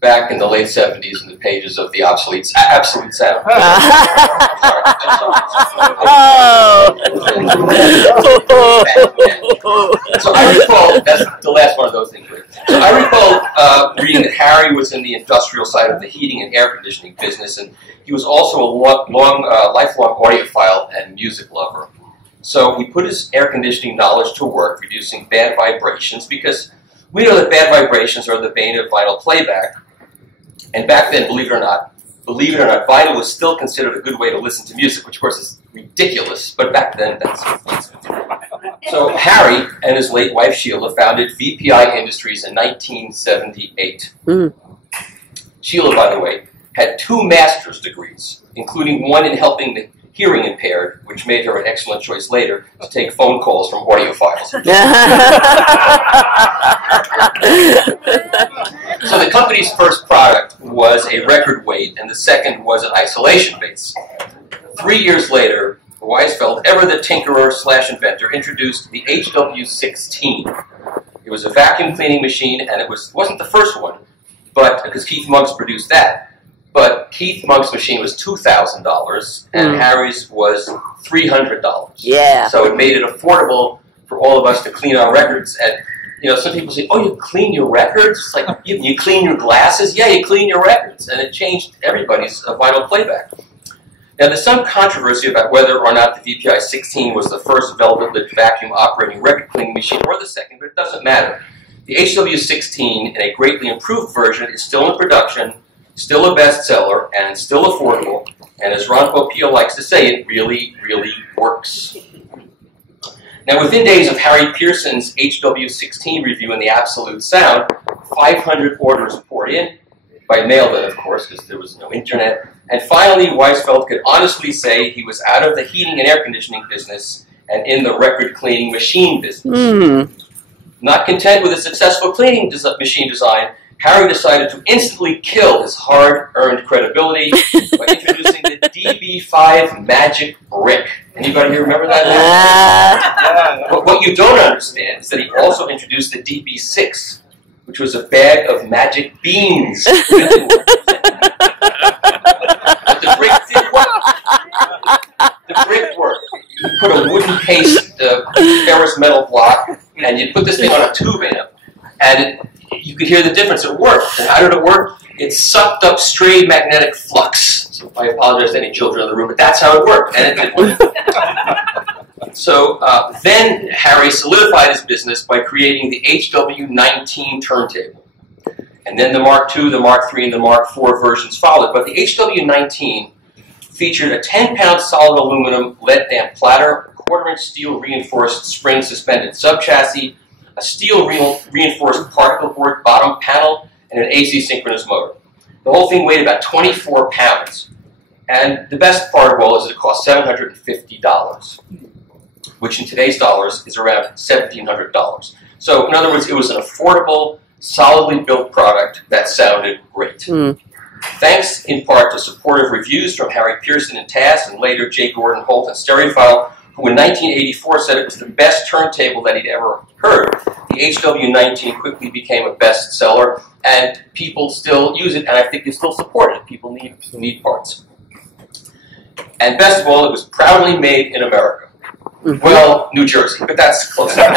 back in the late 70s in the pages of the Absolute Sound. So I recall, that's the last one of those things. So I recall reading that Harry was in the industrial side of the heating and air conditioning business, and he was also a lifelong audiophile and music lover. So we put his air conditioning knowledge to work, reducing bad vibrations, because we know that bad vibrations are the bane of vinyl playback. And back then, believe it or not, vinyl was still considered a good way to listen to music, which of course is ridiculous, but back then, that's what it was. So Harry and his late wife Sheila founded VPI Industries in 1978. Sheila, by the way, had 2 master's degrees, including one in helping the hearing impaired, which made her an excellent choice later to take phone calls from audiophiles. So the company's first product was a record weight, and the second was an isolation base. 3 years later, Weisfeld, ever the tinkerer / inventor, introduced the HW16. It was a vacuum cleaning machine, and it wasn't the first one, but because Keith Monk's produced that. But Keith Monk's machine was $2,000, and Harry's was $300. Yeah. So it made it affordable for all of us to clean our records. And you know, some people say, "Oh, you clean your records? It's like you clean your glasses? Yeah, you clean your records." And it changed everybody's vinyl playback. Now, there's some controversy about whether or not the VPI 16 was the first velvet-lipped vacuum operating record cleaning machine or the second, but it doesn't matter. The HW16, in a greatly improved version, is still in production, still a bestseller, and still affordable. And as Ron Popeil likes to say, it really, really works. Now, within days of Harry Pearson's HW16 review in the Absolute Sound, 500 orders poured in, by mail then, of course, because there was no internet. And finally, Weisfeld could honestly say he was out of the heating and air conditioning business and in the record cleaning machine business. Not content with a successful cleaning machine design, Harry decided to instantly kill his hard-earned credibility by introducing the DB5 Magic Brick. Anybody here remember that? But what you don't understand is that he also introduced the DB6, which was a bag of magic beans. But the brick did work. The brick worked. You put a wooden paste, ferrous metal block, and you put this thing on a tube amp, and you could hear the difference. It worked. And how did it work? It sucked up stray magnetic flux. So I apologize to any children in the room, but that's how it worked. And it did work. So then Harry solidified his business by creating the HW19 turntable. And then the Mark II, the Mark III, and the Mark IV versions followed. But the HW19 featured a 10-pound solid aluminum lead-damped platter, a quarter-inch steel reinforced spring suspended subchassis, a steel reinforced particle board bottom panel, and an AC synchronous motor. The whole thing weighed about 24 pounds. And the best part of all is it cost $750, which in today's dollars is around $1,700. So in other words, it was an affordable, solidly built product that sounded great. Thanks in part to supportive reviews from Harry Pearson and TAS, and later J. Gordon Holt and Stereophile, who in 1984 said it was the best turntable that he'd ever heard. The HW19 quickly became a bestseller, and people still use it, and I think they still support it. People need parts. And best of all, it was proudly made in America. Well, New Jersey, but that's close enough.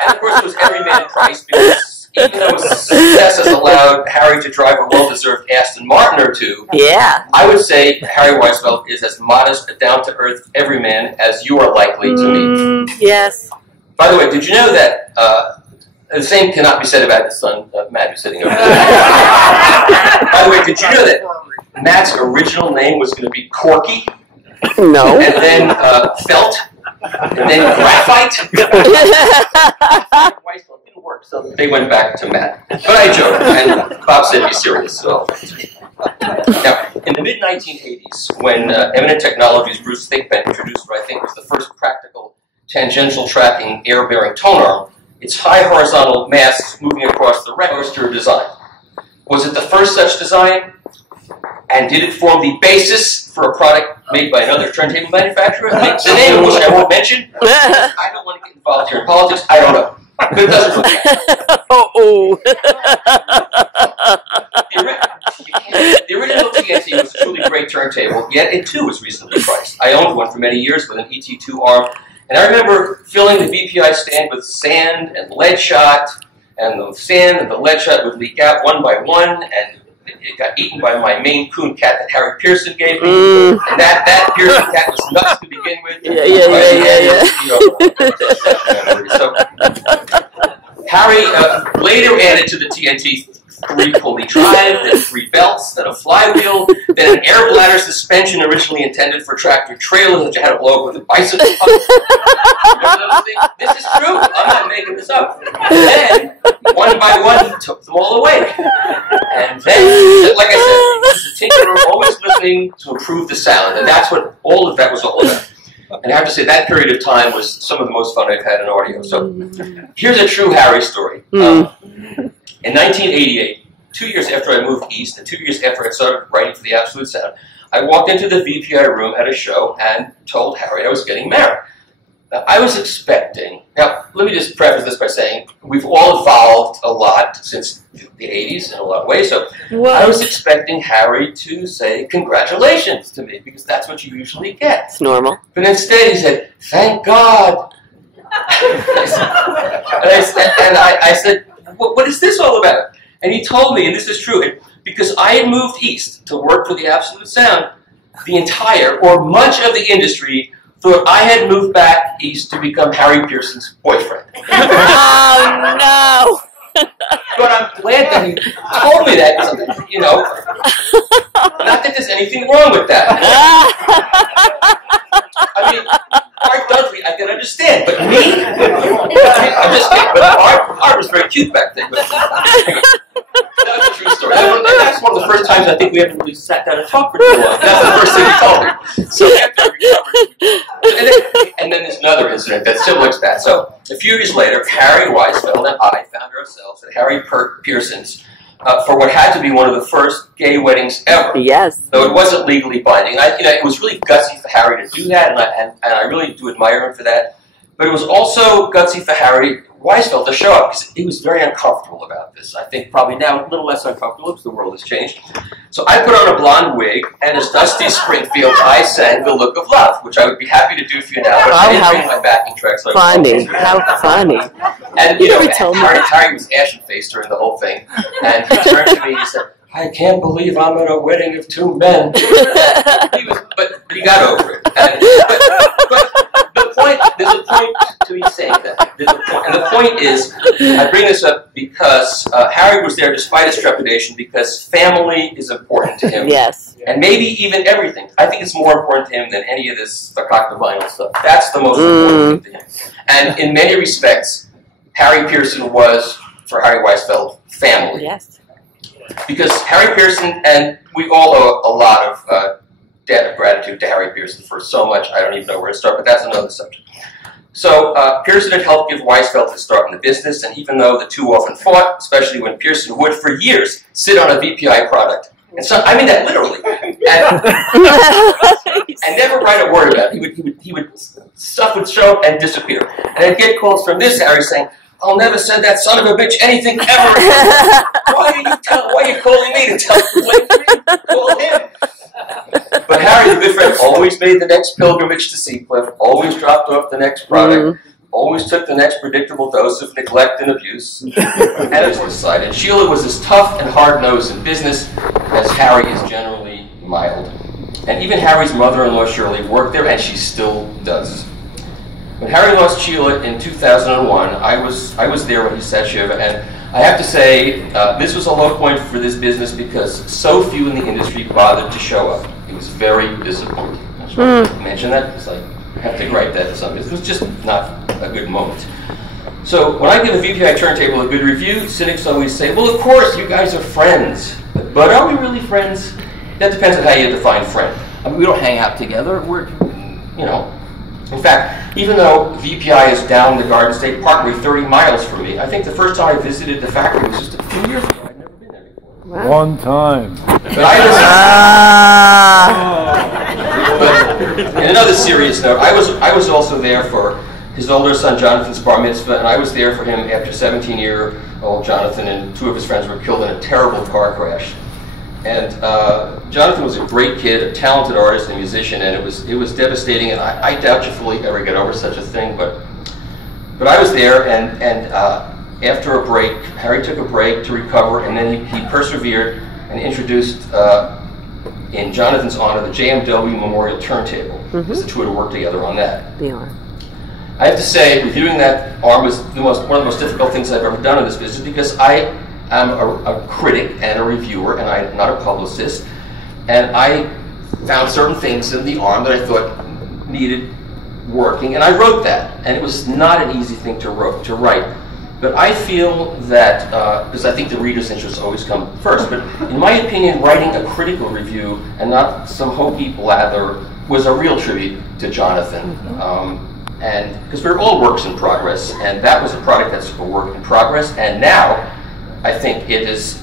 And of course, it was every man price, because even though success has allowed Harry to drive a well-deserved Aston Martin or two, I would say Harry Weisfeld is as modest, a down-to-earth everyman as you are likely to meet. Yes. By the way, did you know that the same cannot be said about his son, Matt, who's sitting over there. By the way, did you know that Matt's original name was going to be Corky? No. And then Felt, and then Graphite. Weisfeld didn't work, so they went back to Matt. But I joke, and Bob said be serious. So. Now, in the mid-1980s, when Eminent Technologies' Bruce Thigpen introduced what I think was the first practical tangential tracking air-bearing tone arm, its high horizontal masts moving across the register design. Was it the first such design? And did it form the basis for a product made by another turntable manufacturer? The name of which I won't mention. I don't want to get involved here in politics. I don't know. But it doesn't look bad. Oh. The original TNT was a truly great turntable, yet it too was reasonably priced. I owned one for many years with an ET2 arm, and I remember filling the VPI stand with sand and lead shot, and the sand and the lead shot would leak out one by one, and it got eaten by my Maine Coon cat that Harry Pearson gave me. And that Pearson cat was nuts to begin with. So Harry later added to the TNT 3 pulley drive, then 3 belts, then a flywheel, then an air bladder suspension originally intended for tractor trailers that you had to blow up with a bicycle pump. Remember those things? This is true. I'm not making this up. And then, one by one, he took them all away. And then, like I said, the tinkerer always listening to improve the sound, and that's what all of that was all about. And I have to say, that period of time was some of the most fun I've had in audio. So, here's a true Harry story. In 1988, 2 years after I moved east, and 2 years after I started writing for the Absolute Sound, I walked into the VPI room at a show and told Harry I was getting married. Now, I was expecting, now let me just preface this by saying we've all evolved a lot since the 80s in a lot of ways, so I was expecting Harry to say congratulations to me, because that's what you usually get. It's normal. But instead he said, thank God. I said, what is this all about? And he told me, and this is true, because I had moved east to work for the Absolute Sound, the entire, or much of the industry, thought I had moved back east to become Harry Pearson's boyfriend. Oh, no! But I'm glad that he told me that, because, you know, not that there's anything wrong with that. I mean, Art Dudley, I can understand, but me? I'm just kidding, but Art was very cute back then. But anyway, that was a true story. And that's one of the first times I think we ever really sat down and talked for too long. That's the first thing he told me. So after I recovered, and then there's another incident that still looks bad. So a few years later, Harry Weisfeld and I found ourselves at Harry Pearson's for what had to be one of the first gay weddings ever. Yes. Though it wasn't legally binding. It was really gutsy for Harry to do that, and I really do admire him for that. But it was also gutsy for Harry Weisfeld to show up, because he was very uncomfortable about this. I think probably now a little less uncomfortable, because the world has changed. So I put on a blonde wig, and as Dusty Springfield, I sang The Look of Love, which I would be happy to do for you now, but I didn't bring my backing track. So funny. How funny. And, you know, Harry was ashen-faced during the whole thing, and he turned to me and he said, I can't believe I'm at a wedding of 2 men. But he got over it. There's a point to me saying that. And the point is, I bring this up because Harry was there despite his trepidation, because family is important to him. Yes. And maybe even everything. I think it's more important to him than any of this vinyl stuff. That's the most important thing to him. And in many respects, Harry Pearson was, for Harry Weisfeld, family. Yes. Because Harry Pearson, and we all owe a lot of debt of gratitude to Harry Pearson for so much, I don't even know where to start, but that's another subject. So Pearson had helped give Weisfeld his start in the business, and even though the two often fought, especially when Pearson would, for years, sit on a VPI product. And so, I mean that literally. And never write a word about it. Stuff would show up and disappear. And I'd get calls from this Harry saying, I'll never send that son of a bitch anything ever. Why are you calling me to tell him? Call him. But Harry, the good friend, always made the next pilgrimage to Seacliff, always dropped off the next product, always took the next predictable dose of neglect and abuse. And it was decided. Sheila was as tough and hard-nosed in business as Harry is generally mild. And even Harry's mother-in-law, Shirley, worked there, and she still does. When Harry lost Sheila in 2001, I was there when he sat Shiva, and I have to say, this was a low point for this business because so few in the industry bothered to show up. It was very disappointing. I just want to mention that because I have to write that to some. It was just not a good moment. So when I give a VPI turntable a good review, cynics always say, well, of course, you guys are friends. But are we really friends? That depends on how you define friend. I mean, we don't hang out together. We're, you know. In fact, even though VPI is down the Garden State Parkway 30 miles from me, I think the first time I visited the factory was just a few years ago. I'd never been there before. Wow. One time. But but in another serious note, I was also there for his older son Jonathan's bar mitzvah, and I was there for him after 17-year-old Jonathan and 2 of his friends were killed in a terrible car crash. And Jonathan was a great kid, a talented artist and musician, and it was devastating, and I doubt you fully ever get over such a thing, but I was there, and after a break, Harry took a break to recover, and then he persevered and introduced, in Jonathan's honor, the JMW Memorial Turntable, because the two had worked together on that. The arm. I have to say, reviewing that arm was one of the most difficult things I've ever done in this business, because I am a critic and a reviewer, and I'm not a publicist, and I found certain things in the arm that I thought needed working, and I wrote that, and it was not an easy thing to write. But I feel that, because I think the reader's interests always come first, but in my opinion, writing a critical review and not some hokey blather was a real tribute to Jonathan. And because we're all works in progress, and that was a product that's a work in progress, and now I think it is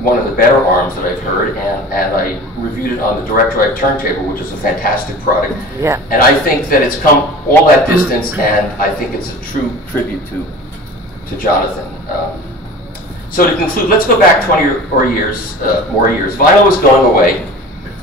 one of the better arms that I've heard, and I reviewed it on the direct drive turntable, which is a fantastic product. Yeah. And I think that it's come all that distance, and I think it's a true tribute to Jonathan. So to conclude, let's go back 20 more years. Vinyl was going away.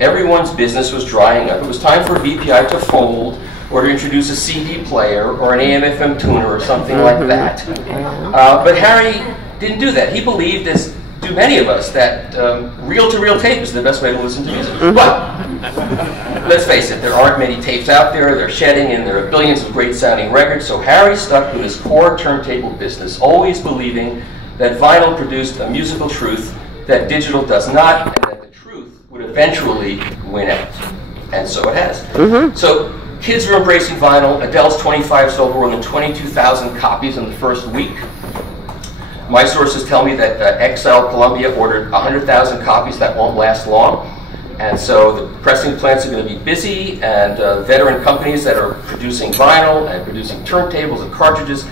Everyone's business was drying up. It was time for VPI to fold, or to introduce a CD player, or an AM/FM tuner, or something like that. But Harry didn't do that. He believed, as do many of us, that reel-to-reel tape is the best way to listen to music. But let's face it, there aren't many tapes out there, they're shedding, and there are billions of great-sounding records, so Harry stuck with his core turntable business, always believing that vinyl produced a musical truth that digital does not, and that the truth would eventually win out. And so it has. So kids are embracing vinyl. Adele's 25 sold more than 22,000 copies in the first week. My sources tell me that Exile Columbia ordered 100,000 copies. That won't last long. And so the pressing plants are going to be busy, and veteran companies that are producing vinyl and producing turntables and cartridges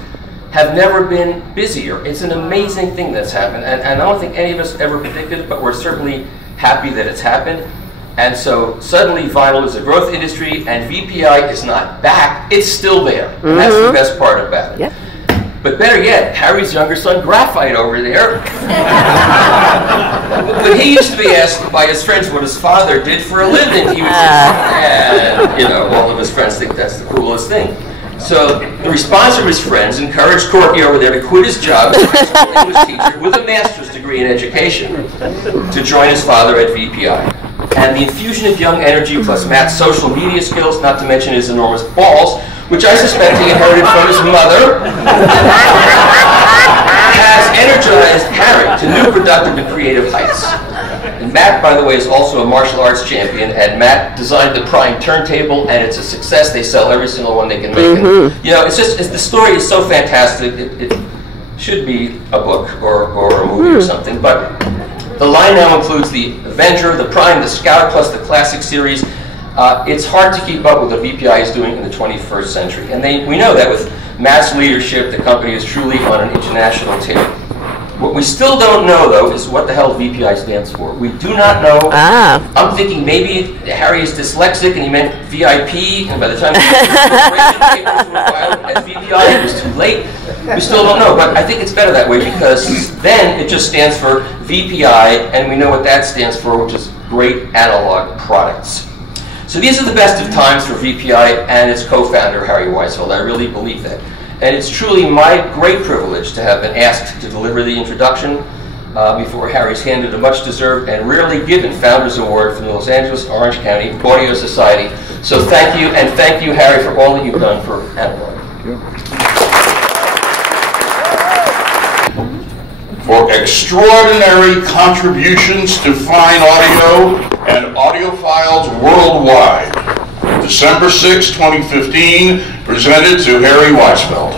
have never been busier. It's an amazing thing that's happened, and I don't think any of us ever predicted it, but we're certainly happy that it's happened. And so suddenly vinyl is a growth industry, and VPI is not back, it's still there. And that's the best part about it. Yep. But better yet, Harry's younger son, Graphite, over there. When he used to be asked by his friends what his father did for a living, he was and, you know, all of his friends think that's the coolest thing. So the response from his friends encouraged Corky over there to quit his job as a high school English teacher with a master's degree in education to join his father at VPI. And the infusion of young energy plus Matt's social media skills, not to mention his enormous balls, which I suspect he inherited from his mother, has energized Harry to new productive and creative heights. And Matt, by the way, is also a martial arts champion, and Matt designed the Prime turntable, and it's a success. They sell every single one they can make. And, you know, the story is so fantastic, it should be a book or a movie or something. But the line now includes the Avenger, the Prime, the Scout, plus the Classic series. It's hard to keep up with what VPI is doing in the 21st century. And we know that with Matt's leadership, the company is truly on an international tip. What we still don't know, though, is what the hell VPI stands for. We do not know. I'm thinking maybe Harry is dyslexic and he meant VIP, and by the time the papers were filed as VPI, it was too late. We still don't know, but I think it's better that way, because then it just stands for VPI, and we know what that stands for, which is Great Analog Products. So these are the best of times for VPI and its co-founder, Harry Weisfeld. I really believe that. And it's truly my great privilege to have been asked to deliver the introduction before Harry's handed a much-deserved and rarely given Founders Award from the Los Angeles Orange County Audio Society. So thank you, and thank you, Harry, for all that you've done for analog. For extraordinary contributions to fine audio and audiophiles worldwide. December 6, 2015, presented to Harry Weisfeld.